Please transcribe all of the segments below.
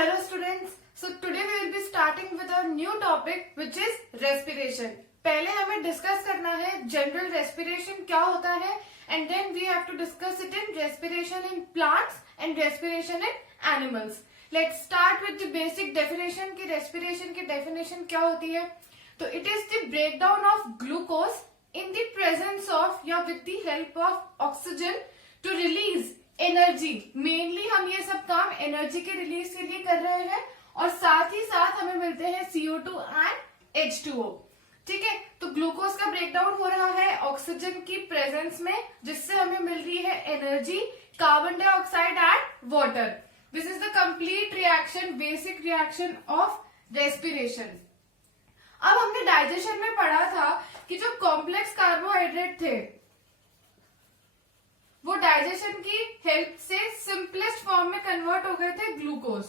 Hello students. So today we will be starting with a new topic which is respiration. पहले हमें discuss करना है general respiration क्या होता है and then we have to discuss it in respiration in plants and respiration in animals. Let's start with the basic definition की respiration की definition क्या होती है. तो it is the breakdown of glucose in the presence of या with the help of oxygen to release energy. Mainly हम ये सब काम एनर्जी के रिलीज के लिए कर रहे हैं और साथ ही साथ हमें मिलते हैं CO2 एंड H2O. ठीक है, तो ग्लूकोज का ब्रेकडाउन हो रहा है ऑक्सीजन की प्रेजेंस में जिससे हमें मिल रही है energy, carbon dioxide and water. This is the complete reaction, basic reaction of respiration. अब हमने डाइजेशन में पढ़ा था कि जो कॉम्प्लेक्स कार्बोहाइड्रेट थे वो डाइजेशन की हेल्प से सिंपलेस्ट फॉर्म में कन्वर्ट हो गए थे ग्लूकोज.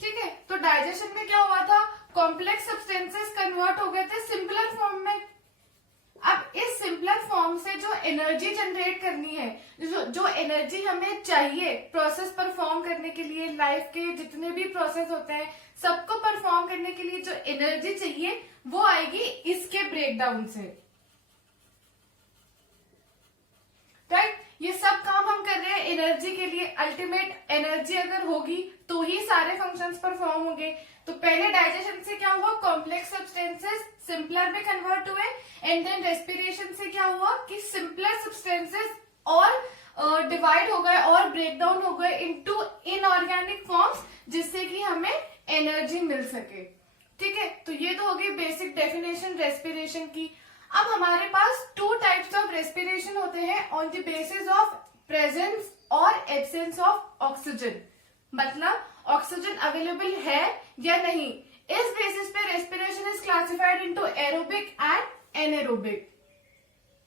ठीक है, तो डाइजेशन में क्या हुआ था, कॉम्प्लेक्स सब्सटेंसेस कन्वर्ट हो गए थे सिंपलर फॉर्म में. अब इस सिंपलर फॉर्म से जो एनर्जी जनरेट करनी है, जो एनर्जी हमें चाहिए प्रोसेस परफॉर्म करने के लिए, लाइफ के जितने भी प्रोसेस होते हैं सबको परफॉर्म करने के लिए जो एनर्जी चाहिए वो आएगी इसके ब्रेकडाउन से. राइट, ये सब काम हम कर रहे हैं एनर्जी के लिए. अल्टीमेट एनर्जी अगर होगी तो ही सारे फंक्शंस परफॉर्म होंगे. तो पहले डाइजेशन से क्या हुआ, कॉम्प्लेक्स सब्सटेंसेस सिंपलर में कन्वर्ट हुए एंड देन रेस्पिरेशन से क्या हुआ कि सिंपलर सब्सटेंसेस और डिवाइड हो गए और ब्रेकडाउन हो गए इनटू इनऑर्गेनिक फॉर्म्स जिससे कि हमें एनर्जी मिल सके. ठीक है, तो ये तो हो गई बेसिक डेफिनेशन रेस्पिरेशन की. अब हमारे पास टू टाइप्स ऑफ रेस्पिरेशन होते हैं on the basis of presence और एब्सेंस ऑफ ऑक्सीजन. मतलब ऑक्सीजन अवेलेबल है या नहीं, इस बेसिस पे respiration is classified into aerobic and anaerobic.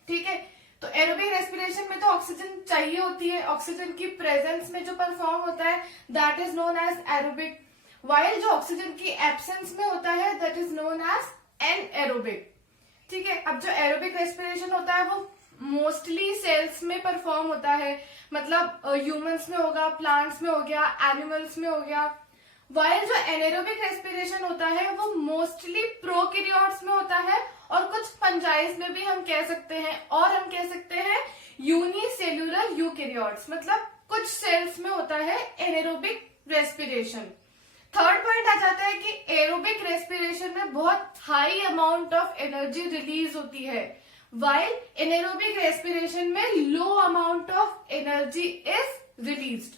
ठीक है, तो एरोबिक रेस्पिरेशन में तो ऑक्सीजन चाहिए होती है, ऑक्सीजन की प्रेजेंस में जो परफॉर्म होता है that is known as aerobic. While जो ऑक्सीजन की एब्सेंस में होता है that is known as anaerobic. ठीक है, अब जो एरोबिक रेस्पिरेशन होता है वो मोस्टली सेल्स में परफॉर्म होता है. मतलब ह्यूमंस में होगा, प्लांट्स में हो गया, एनिमल्स में हो गया. वाइल जो एनेरोबिक रेस्पिरेशन होता है वो मोस्टली प्रोकैरियोट्स में होता है और कुछ फंजाइज में भी हम कह सकते हैं, और हम कह सकते हैं यूनिसेल्यूलर यूकैरियोट्स. मतलब कुछ सेल्स में होता है एनेरोबिक रेस्पिरेशन. थर्ड पॉइंट आ जाता है कि एरोबिक रेस्पिरेशन में बहुत high amount of energy release होती है, वाइल एनेरोबिक रेस्पिरेशन में लो amount of energy is released.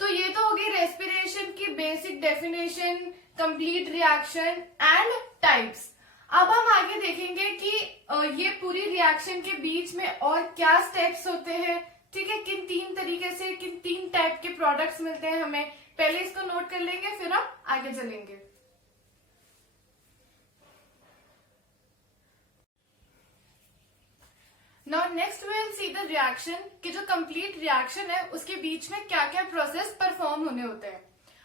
तो ये तो होगी रेस्पिरेशन की basic definition, complete reaction and types. अब हम आगे देखेंगे कि ये पूरी रिएक्शन के बीच में और क्या स्टेप्स होते हैं. ठीक है, किन तीन तरीके से, किन तीन टाइप के प्रोडक्ट्स मिलते हैं हमें. पहले इसको नोट कर लेंगे फिर हम आगे चलेंगे. Now next we will see the reaction कि जो कंप्लीट रिएक्शन है उसके बीच में क्या क्या प्रोसेस परफॉर्म होने होते हैं.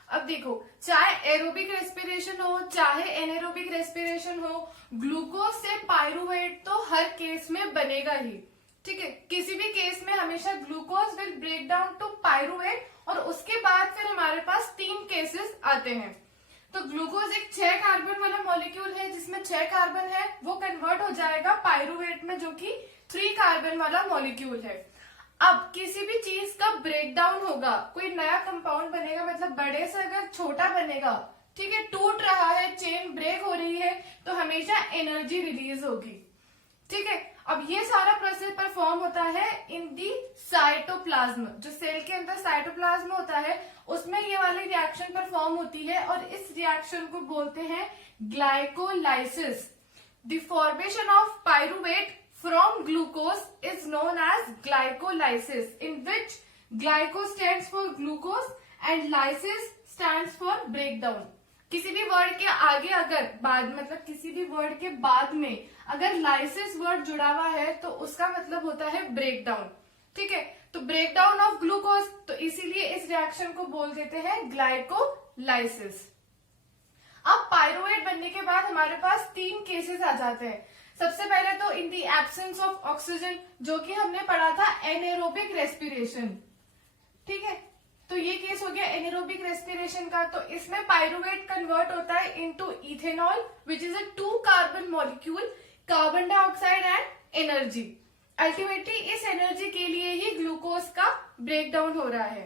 अब देखो, चाहे एरोबिक रेस्पिरेशन हो चाहे एनेरोबिक रेस्पिरेशन हो, ग्लूकोज से पायरुवेट तो हर केस में बनेगा ही. ठीक है, किसी भी केस में हमेशा glucose will break down to pyruvate और उसके बाद फिर हमारे पास तीन केसेस आते हैं. तो ग्लूकोज एक 6 कार्बन वाला मॉलिक्यूल है जिसमें 6 कार्बन है, वो कन्वर्ट हो जाएगा पायरुवेट में जो कि 3 कार्बन वाला मॉलिक्यूल है. अब किसी भी चीज का ब्रेकडाउन होगा, कोई नया कंपाउंड बनेगा, मतलब बड़े से अगर छोटा बनेगा, ठीक है, टूट रहा है, चेन ब्रेक हो रही है, तो हमेशा एनर्जी रिलीज होगी. ठीक है, अब ये सारा प्रोसेस परफॉर्म होता है इन दी साइटोप्लाज्म. जो सेल के अंदर साइटोप्लाज्म होता है उसमें ये वाली रिएक्शन परफॉर्म होती है और इस रिएक्शन को बोलते हैं glycolysis. The formation of pyruvate from glucose is known as glycolysis, in which glyco stands for glucose and lysis stands for breakdown. किसी भी वर्ड के आगे अगर बाद, मतलब किसी भी वर्ड के बाद में अगर लाइसिस वर्ड जुड़ा हुआ है तो उसका मतलब होता है ब्रेकडाउन. ठीक है, तो ब्रेकडाउन ऑफ ग्लूकोज, तो इसीलिए इस रिएक्शन को बोल देते हैं ग्लाइकोलाइसिस. अब पायरुवेट बनने के बाद हमारे पास तीन केसेस आ जाते हैं. सबसे पहले तो इन दी एब्सेंस ऑफ ऑक्सीजन, जो कि हमने पढ़ा था एनेरोबिक रेस्पिरेशन. ठीक है, तो तो ये केस हो गया एनेरोबिक रेस्पिरेशन का। तो इसमें पायरुवेट कन्वर्ट होता है into ethanol which is a 2 carbon molecule, carbon dioxide and energy. Ultimately इस एनर्जी के लिए ही ग्लूकोज का ब्रेकडाउन हो रहा है।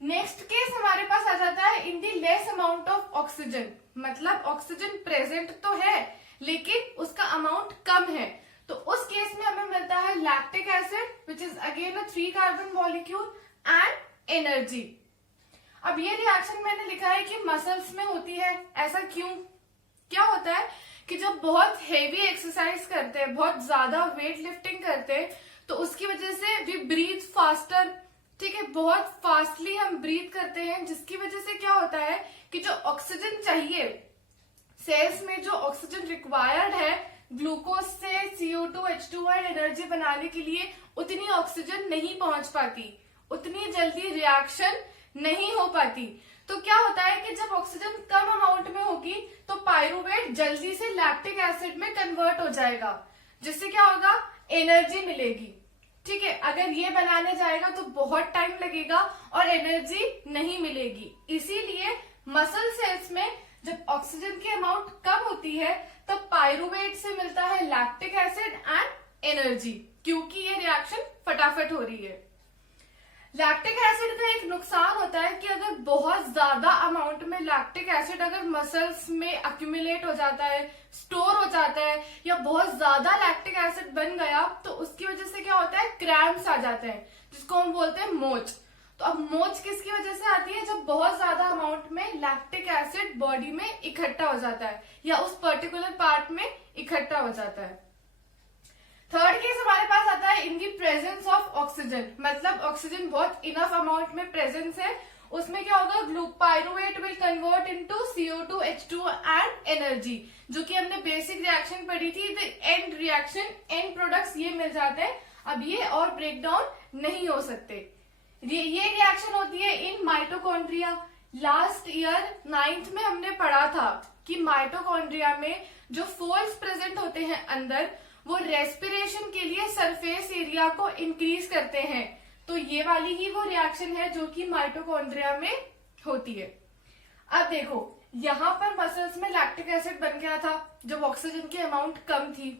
नेक्स्ट केस हमारे पास आ जाता है इन दी लेस अमाउंट ऑफ ऑक्सीजन, मतलब ऑक्सीजन प्रेजेंट तो है लेकिन उसका अमाउंट कम है। तो उस केस में हमें मिलता है lactic acid which is again a 3 carbon molecule and energy. अब ये रिएक्शन मैंने लिखा है कि मसल्स में होती है, ऐसा क्यों? क्या होता है कि जब बहुत हेवी एक्सरसाइज करते हैं, बहुत ज्यादा वेट लिफ्टिंग करते हैं, तो उसकी वजह से वी ब्रीथ फास्टर, ठीक है, बहुत फास्टली हम ब्रीथ करते हैं, जिसकी वजह से क्या होता है कि जो ऑक्सीजन चाहिए सेल्स में, जो ऑक्सीजन रिक्वायर्ड है ग्लूकोज से CO2 H2 और एनर्जी बनाने के लिए, उतनी ऑक्सीजन नहीं पहुंच पाती, उतनी जल्दी रिएक्शन नहीं हो पाती। तो क्या होता है कि जब ऑक्सीजन कम अमाउंट में होगी तो पायरुवेट जल्दी से लैक्टिक एसिड में कन्वर्ट हो जाएगा, जिससे क्या होगा, एनर्जी मिलेगी। ठीक है, अगर ये बनाने जाएगा तो बहुत टाइम लगेगा और एनर्जी नहीं मिलेगी। इसीलिए मसल सेल्स में जब ऑक्सीजन की अमाउंट कम होती है तब पायरुवेट से मिलता है लैक्टिक एसिड एंड एनर्जी, क्योंकि ये रिएक्शन फटाफट हो रही है। लैक्टिक एसिड का एक नुकसान होता है कि अगर बहुत ज्यादा अमाउंट में लैक्टिक एसिड अगर मसल्स में अक्यूमुलेट हो जाता है, स्टोर हो जाता है, या बहुत ज्यादा लैक्टिक एसिड बन गया, तो उसकी वजह से क्या होता है, क्रैम्प्स आ जाते हैं, जिसको हम बोलते हैं मोच। तो अब मोच किसकी वजह से आती है? जब बहुत ज्यादा अमाउंट में लैक्टिक एसिड बॉडी में इकट्ठा हो जाता है या उस पर्टिकुलर पार्ट में इकट्ठा हो जाता है। थर्ड केस हमारे पास आता है इन दी प्रेजेंस ऑफ ऑक्सीजन, मतलब ऑक्सीजन बहुत इनफ अमाउंट में प्रेजेंस है, उसमें क्या होगा, pyruvate will convert into CO2 H2 and energy, जो कि हमने बेसिक रिएक्शन पढ़ी थी, the end reaction, and products ये मिल जाते हैं। अब ये और ब्रेकडाउन नहीं हो सकते। ये रिएक्शन होती है in mitochondria. Last year 9th में हमने पढ़ा था कि माइटोकॉन्ड्रिया में जो फोल्ड्स प्रेजेंट होते हैं अंदर, वो रेस्पिरेशन के लिए सरफेस एरिया को इंक्रीज करते हैं। तो ये वाली ही वो रिएक्शन है जो कि माइटोकॉन्ड्रिया में होती है। अब देखो, यहाँ पर मसल्स में लैक्टिक एसिड बन गया था जब ऑक्सीजन की अमाउंट कम थी।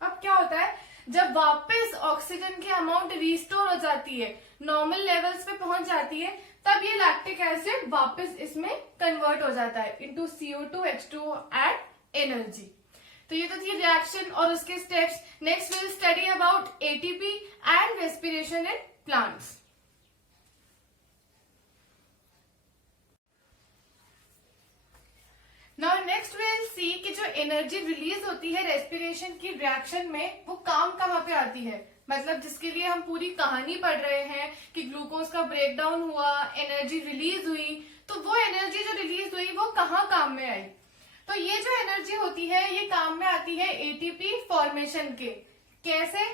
अब क्या होता है, जब वापस ऑक्सीजन की अमाउंट रिस्टोर हो जाती है, नॉर्मल लेवल्स पे पहुंच जाती है, तब ये लैक्टिक एसिड वापस इसमें कन्वर्ट हो जाता है into CO2 H2 and energy. तो ये तो थी रिएक्शन और उसके steps. Next will study about ATP and respiration in plants. Now next will see कि जो एनर्जी रिलीज होती है रेस्पिरेशन की रिएक्शन में, वो काम कहाँ पे आती है, मतलब जिसके लिए हम पूरी कहानी पढ़ रहे हैं कि ग्लूकोज का ब्रेकडाउन हुआ, एनर्जी रिलीज हुई, तो वो एनर्जी जो रिलीज हुई वो कहाँ काम में आई? तो ये जो एनर्जी होती है ये काम में आती है ATP फॉर्मेशन के। कैसे?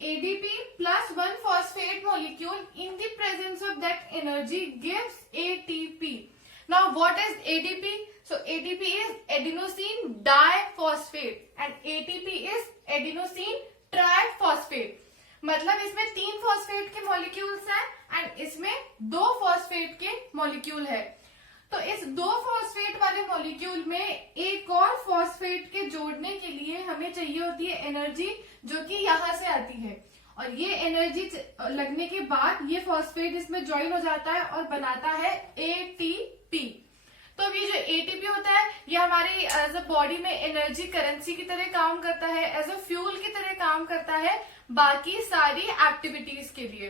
ADP plus 1 phosphate molecule in the presence of that energy gives ATP. Now what is ADP? So ADP is adenosine diphosphate and ATP is adenosine triphosphate. मतलब इसमें 3 फॉस्फेट के मॉलिक्यूल्स हैं एंड इसमें 2 phosphate के molecule है। तो इस 2 phosphate वाले मॉलिक्यूल में एक और फॉस्फेट के जोड़ने के लिए हमें चाहिए होती है एनर्जी, जो कि यहाँ से आती है, और ये एनर्जी लगने के बाद ये फॉस्फेट इसमें ज्वाइन हो जाता है और बनाता है ATP। तो अब ये जो ATP होता है ये हमारी एज अ बॉडी में एनर्जी करेंसी की तरह काम करता है, एज अ फ्यूल की तरह काम करता है बाकी सारी एक्टिविटीज के लिए।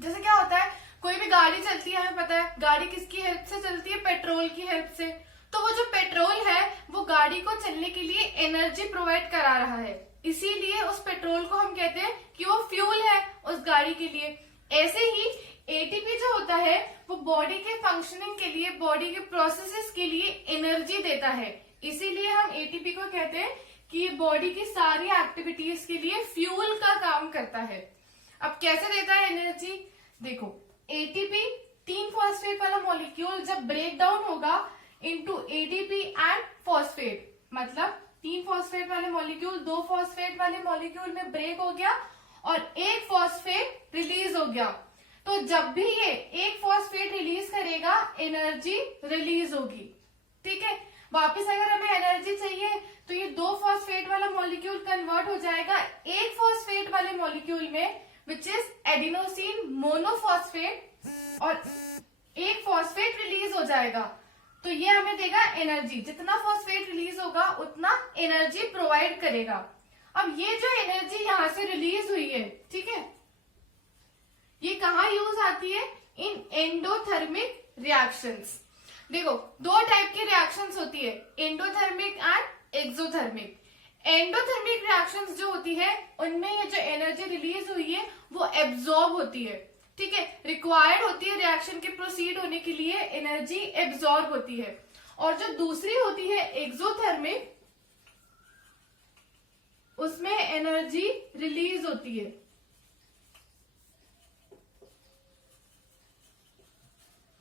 जैसे क्या होता है, कोई भी गाड़ी चलती है, हमें पता है गाड़ी किसकी हेल्प से चलती है, पेट्रोल की हेल्प से। तो वो जो पेट्रोल है वो गाड़ी को चलने के लिए एनर्जी प्रोवाइड करा रहा है, इसीलिए उस पेट्रोल को हम कहते हैं कि वो फ्यूल है उस गाड़ी के लिए। ऐसे ही ATP जो होता है वो बॉडी के फंक्शनिंग के लिए, बॉडी के प्रोसेसेस के लिए एनर्जी देता है, इसीलिए हम ATP को कहते हैं कि बॉडी की सारी एक्टिविटीज के लिए फ्यूल का काम करता है। अब कैसे देता है एनर्जी? देखो, ATP 3 फॉस्फेट वाला मॉलिक्यूल जब ब्रेक डाउन होगा इनटू ADP एंड फॉस्फेट, मतलब 3 फॉस्फेट वाले मॉलिक्यूल 2 फॉस्फेट वाले मॉलिक्यूल में ब्रेक हो गया और एक फॉस्फेट रिलीज हो गया, तो जब भी ये एक फॉस्फेट रिलीज करेगा एनर्जी रिलीज होगी। ठीक है, वापस अगर हमें एनर्जी चाहिए तो ये दो फॉस्फेट वाला मॉलिक्यूल कन्वर्ट हो जाएगा एक फॉस्फेट वाले मॉलिक्यूल में, विच इज एडिनोसिन मोनोफॉस्फेट, और एक फॉस्फेट रिलीज हो जाएगा। तो ये हमें देगा एनर्जी, जितना फॉस्फेट रिलीज होगा उतना एनर्जी प्रोवाइड करेगा। अब ये जो एनर्जी यहां से रिलीज हुई है, ठीक है, ये कहाँ यूज आती है? इन एंडोथर्मिक रिएक्शंस। देखो दो टाइप की रिएक्शंस होती है, endothermic and exothermic. Endothermic reactions जो होती है उनमें ये जो एनर्जी रिलीज हुई है वो एब्जॉर्ब होती है। ठीक है, रिक्वायर्ड होती है रिएक्शन के प्रोसीड होने के लिए, एनर्जी एब्जॉर्ब होती है। और जो दूसरी होती है एक्सोथर्मिक, उसमें एनर्जी रिलीज होती है।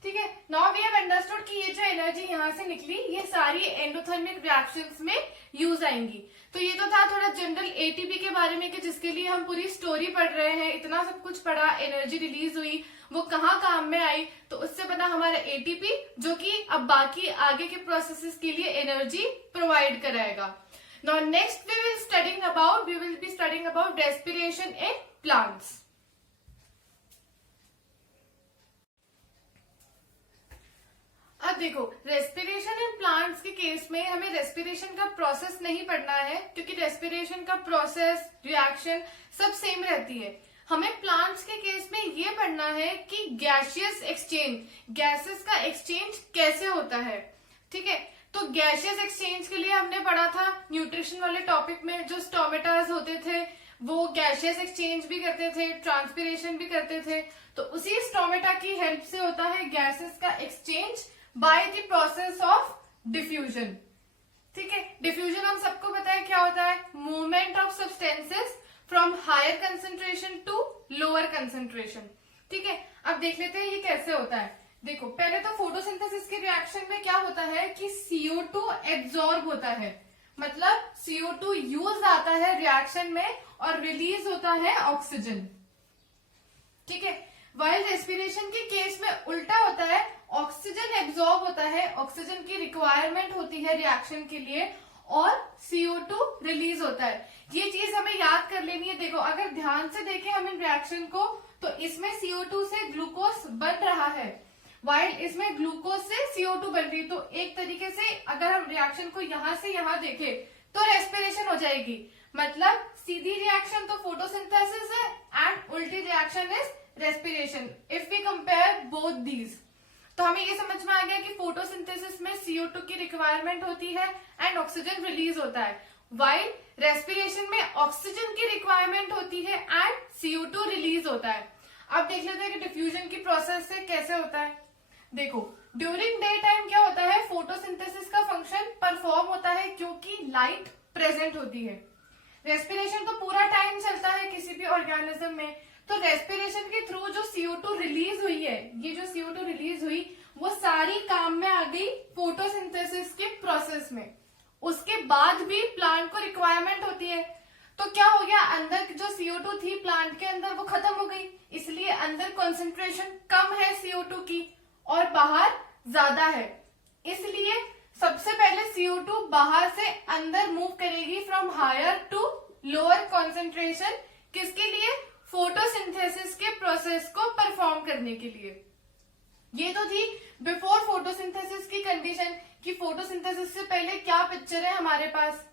ठीक है, नाउ वी हैव अंडरस्टूड कि ये जो एनर्जी यहां से निकली ये सारी एंडोथर्मिक रिएक्शंस में यूज आएंगी। तो ये तो था थोड़ा जनरल एटीपी के बारे में कि जिसके लिए हम पूरी स्टोरी पढ़ रहे हैं, इतना सब कुछ पढ़ा, एनर्जी रिलीज हुई, वो कहाँ काम में आई, तो उससे बना हमारा एटीपी, जो कि अब बाकी आगे के प्रोसेसेस के लिए एनर्जी प्रोवाइड कराएगा। Now next we will be studying about respiration in plants. अब देखो रेस्पिरेशन इन प्लांट्स के केस में हमें रेस्पिरेशन का प्रोसेस नहीं पढ़ना है, क्योंकि रेस्पिरेशन का प्रोसेस, रिएक्शन सब सेम रहती है। हमें प्लांट्स के केस में ये पढ़ना है कि गैसियस एक्सचेंज, गैसेस का एक्सचेंज कैसे होता है। ठीक है, तो गैसियस एक्सचेंज के लिए हमने पढ़ा था न्यूट्रिशन वाले टॉपिक में, जो स्टोमेटास होते थे वो गैसियस एक्सचेंज भी करते थे, ट्रांसपिरेशन भी करते थे। तो उसी स्टोमेटा की हेल्प से होता है गैसेस का exchange by the process of diffusion. ठीक है, डिफ्यूजन हम सबको पता है क्या होता है, movement of substances from higher concentration to lower concentration. ठीक है, अब देख लेते हैं ये कैसे होता है। देखो पहले तो फोटोसिंथेसिस के रिएक्शन में क्या होता है कि CO2 एब्जॉर्ब होता है, मतलब CO2 यूज आता है रिएक्शन में और रिलीज होता है ऑक्सीजन। ठीक है, वाइल रेस्पिरेशन के केस में उल्टा होता है, ऑक्सीजन एब्जॉर्ब होता है, ऑक्सीजन की रिक्वायरमेंट होती है रिएक्शन के लिए, और CO2 रिलीज होता है। ये चीज हमें याद कर लेनी है। देखो अगर ध्यान से देखें हम इन रिएक्शन को, तो इसमें CO2 से ग्लूकोज बन रहा है, वाइल इसमें ग्लूकोज से CO2 बन रही। तो एक तरीके से अगर हम रिएक्शन को यहां से यहां देखें तो रेस्पिरेशन हो जाएगी। मतलब सीधी रिएक्शन तो फोटोसिंथेसिस है एंड उल्टी reaction is respiration. If we compare both these, तो हमें ये समझ में आ गया कि फोटोसिंथेसिस में CO2 की रिक्वायरमेंट होती है एंड ऑक्सीजन रिलीज होता है, वाइल रेस्पिरेशन में ऑक्सीजन की रिक्वायरमेंट होती है एंड CO2 रिलीज होता है। अब देख लेते हैं कि डिफ्यूजन की प्रोसेस से कैसे होता है। देखो ड्यूरिंग डे टाइम क्या होता है, फोटोसिंथेसिस का फंक्शन परफॉर्म होता है क्योंकि लाइट प्रेजेंट होती है। रेस्पिरेशन तो पूरा टाइम चलता है किसी भी ऑर्गेनिज्म में, तो रेस्पिरेशन के थ्रू जो CO2 रिलीज हुई है, ये जो CO2 रिलीज हुई वो सारी काम में आ गई फोटोसिंथेसिस के प्रोसेस में। उसके बाद भी प्लांट को रिक्वायरमेंट होती है, तो क्या हो गया, अंदर जो CO2 थी प्लांट के अंदर वो खत्म हो गई, इसलिए अंदर कंसंट्रेशन कम है CO2 की और बाहर ज्यादा है। इसलिए सबसे पहले CO2 बाहर से अंदर मूव करेगी from higher to lower concentration, किसके लिए, फोटोसिंथेसिस के प्रोसेस को परफॉर्म करने के लिए। ये तो थी बिफोर फोटोसिंथेसिस की कंडीशन कि फोटोसिंथेसिस से पहले क्या पिक्चर है हमारे पास।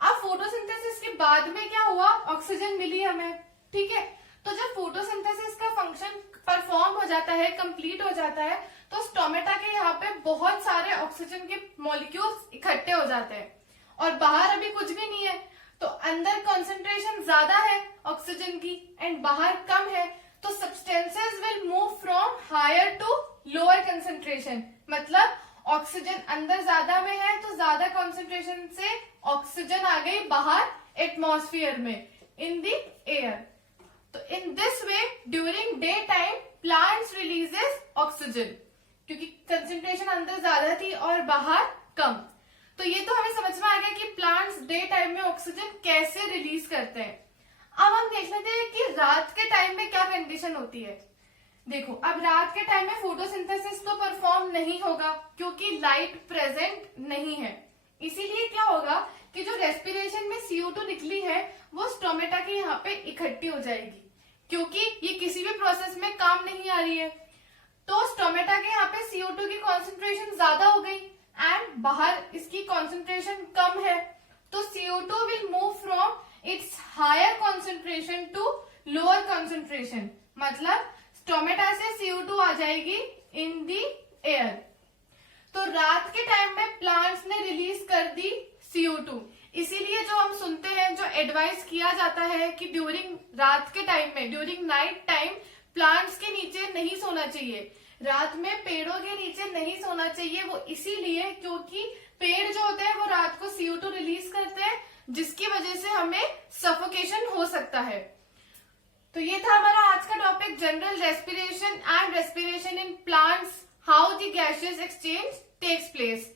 अब फोटोसिंथेसिस के बाद में क्या हुआ, ऑक्सीजन मिली हमें। ठीक है, तो जब फोटोसिंथेसिस का फंक्शन परफॉर्म हो जाता है, कंप्लीट हो जाता है, तो स्टोमेटा के यहाँ पे बहुत सारे ऑक्सीजन के मॉलिक्यूल्स इकट्ठे हो जाते हैं और बाहर अभी कुछ भी नहीं है। तो अंदर कंसंट्रेशन ज्यादा है ऑक्सीजन की एंड बाहर कम है, तो substances will move from higher to lower concentration. मतलब ऑक्सीजन अंदर ज्यादा में है तो ज्यादा कंसंट्रेशन से ऑक्सीजन आ गई बाहर एटमॉस्फेयर में, इन द एयर। तो in this way during day time plants releases oxygen, क्योंकि कंसंट्रेशन अंदर ज्यादा थी और बाहर कम। तो ये तो हमें समझ में आ गया कि प्लांट्स डे टाइम में ऑक्सीजन कैसे रिलीज करते हैं। अब हम देख लेते हैं कि रात के टाइम में क्या कंडीशन होती है। देखो, अब रात के टाइम में फोटोसिंथेसिस तो परफॉर्म नहीं होगा क्योंकि लाइट प्रेजेंट नहीं है। इसीलिए क्या होगा कि जो रेस्पिरेशन में CO2 निकली है वो स्टोमेटा के यहाँ पे इकट्ठी हो जाएगी, क्योंकि ये किसी भी प्रोसेस में काम नहीं आ रही है। तो स्टोमेटा के यहाँ पे CO2 की कॉन्सेंट्रेशन ज्यादा हो गई एंड बाहर इसकी कॉन्सेंट्रेशन कम है, तो CO2 will move from its higher concentration to lower concentration, मतलब स्टोमेटा से CO2 आ जाएगी इन दी एयर। तो रात के टाइम में प्लांट्स ने रिलीज कर दी CO2। इसीलिए जो हम सुनते हैं, जो एडवाइस किया जाता है कि ड्यूरिंग रात के टाइम में, ड्यूरिंग नाइट टाइम प्लांट्स के नीचे नहीं सोना चाहिए, रात में पेड़ों के नीचे नहीं सोना चाहिए, वो इसीलिए क्योंकि पेड़ जो होते हैं वो रात को CO2 रिलीज करते हैं, जिसकी वजह से हमें सफोकेशन हो सकता है। तो ये था हमारा आज का topic, general respiration and respiration in plants, how the gaseous exchange takes place.